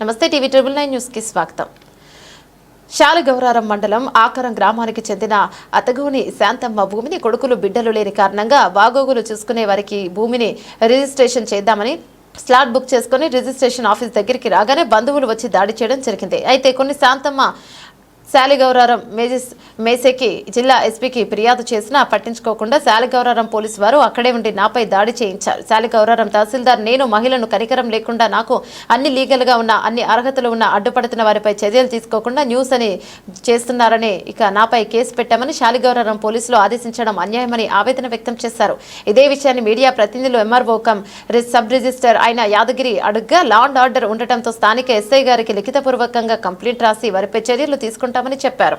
నమస్తే TV triple nine న్యూస్కి స్వాగతం. శాలగౌరారం మండలం ఆకరం గ్రామానికి చెందిన అతగోని శాంతమ్మ భూమిని కొడుకులు బిడ్డలు లేని కారణంగా బాగోగులు చూసుకునే వారికి భూమిని రిజిస్ట్రేషన్ చేద్దామని స్లాట్ బుక్ చేసుకుని రిజిస్ట్రేషన్ ఆఫీస్ దగ్గరికి రాగానే బంధువులు వచ్చి దాడి చేయడం జరిగింది. అయితే కొన్ని శాంతమ్మ శాలిగౌరారం మేజిస్ మేసేకి జిల్లా ఎస్పీకి ఫిర్యాదు చేసినా పట్టించుకోకుండా శాలిగౌరారం పోలీసు వారు అక్కడే ఉండి నాపై దాడి చేయించారు. శాలిగౌరారం తహసీల్దార్ నేను మహిళను కనికరం లేకుండా నాకు అన్ని లీగల్గా ఉన్న అన్ని అర్హతలు ఉన్న అడ్డుపడుతున్న వారిపై చర్యలు తీసుకోకుండా న్యూస్ అని చేస్తున్నారని ఇక నాపై కేసు పెట్టామని శాలిగౌరారం పోలీసులు ఆదేశించడం అన్యాయమని ఆవేదన వ్యక్తం చేశారు. ఇదే విషయాన్ని మీడియా ప్రతినిధులు ఎంఆర్ఓ కమ్ సబ్ రిజిస్టర్ అయిన యాదగిరి అడుగ్గా లా అండ్ ఆర్డర్ ఉండటంతో స్థానిక ఎస్ఐ గారికి లిఖితపూర్వకంగా కంప్లైంట్ రాసి వారిపై చర్యలు తీసుకుంటామని చెప్పారు.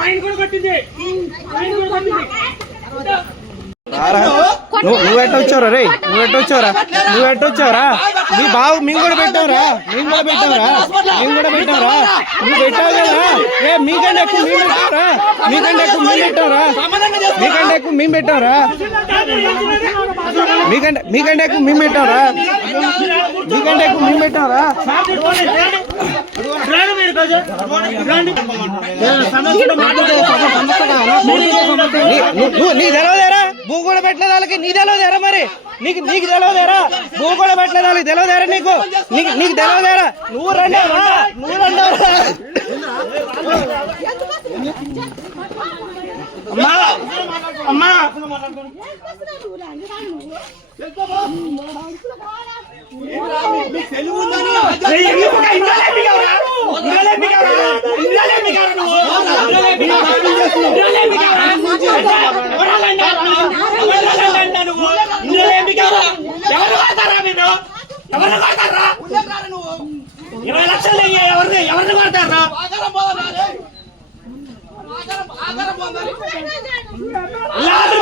ఆయన కూడా కొట్టింది మా ఆయన కూడా కొట్టింది రారా. నువ్వు నువ్వు ఎట్ట వచ్చావురా రే నువ్వు ఎట్ట వచ్చావురా? నువ్వు ఎట్ట వచ్చావురా? మీ బావు మేము కూడా పెట్టావురా? మేము కూడా పెట్టావురా? మేము కూడా పెట్టావురా? నువ్వు పెట్టావు కదా? ఏ మీకంటే ఎక్కువ మేము పెట్టావురా? మీకంటే ఎక్కువ మేము పెట్టావురా? మీకంటే ఎక్కువ మేము పెట్టావురా? మీకంటే మీకంటే ఎక్కువ మేము పెట్టావురా? మీకంటే ఎక్కువ మేము రండి. రండి. సమస్యలు నీ- నువ్వు నువ్వు- నీ తెలవదేరా భూ కూడా పెట్టలేదు వాళ్ళకి నీ తెలవదేరా మరి? నీకు నీకు తెలవదేరా భూ కూడా పెట్టలేదు వాళ్ళకి తెలవదేరా నీకు? నీకు నీకు తెలవదేరా నువ్వు రండావా నువ్వు ఎమ్మిగావురా? ఎవరు కొడతారా మీరు? కొడతారా? ఇరవై లక్షలు ఎవరిని? ఎవరిని కొడతారా?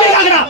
మీ కాదురా.